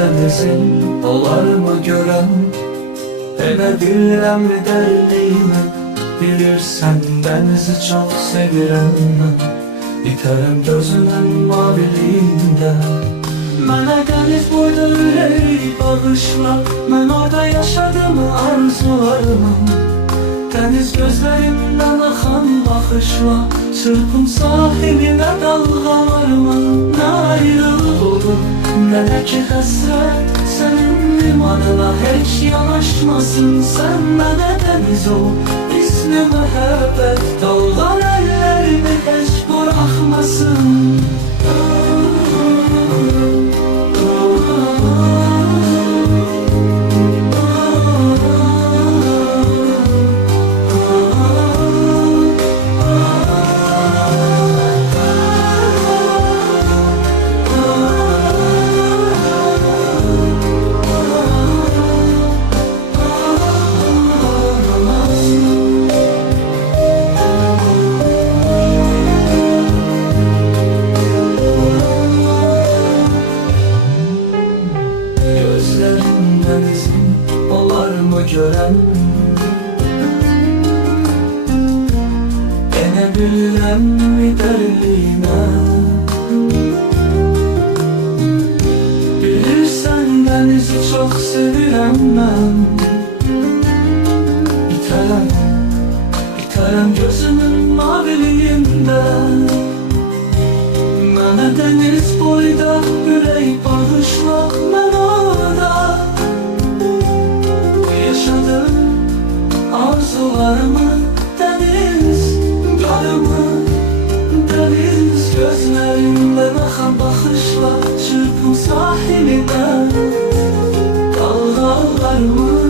denizin olar mı gören? Edebilirəm derliğimi, bilirsən denizi çok sevirəm mən. İtərəm gözünün maviliyində. Mənə deniz boyda ürək bağışla, mən orada yaşadığımı arzularımı. Deniz gözlerimden akan bakışla, çırpın sahiline dalgalarıma. Ne ayrılık olur, ne de ki hasret, senin limanına hiç yanaşmasın. Sen bana deniz ol, ismi mehabbet, dalgan ellerimi hiç bırakmasın. Denizin olar mı gören? Enebilirəm mi derliğine? Bilirsən denizi çok sevirəm mən. İtərəm gözümün maviliyində. Mənə deniz boyda ürək bağışla, mən orada yaşadım arzularımı. Deniz qarımı, deniz gözlerimden akan bakışla, çırpın sahiline dalgalarımı.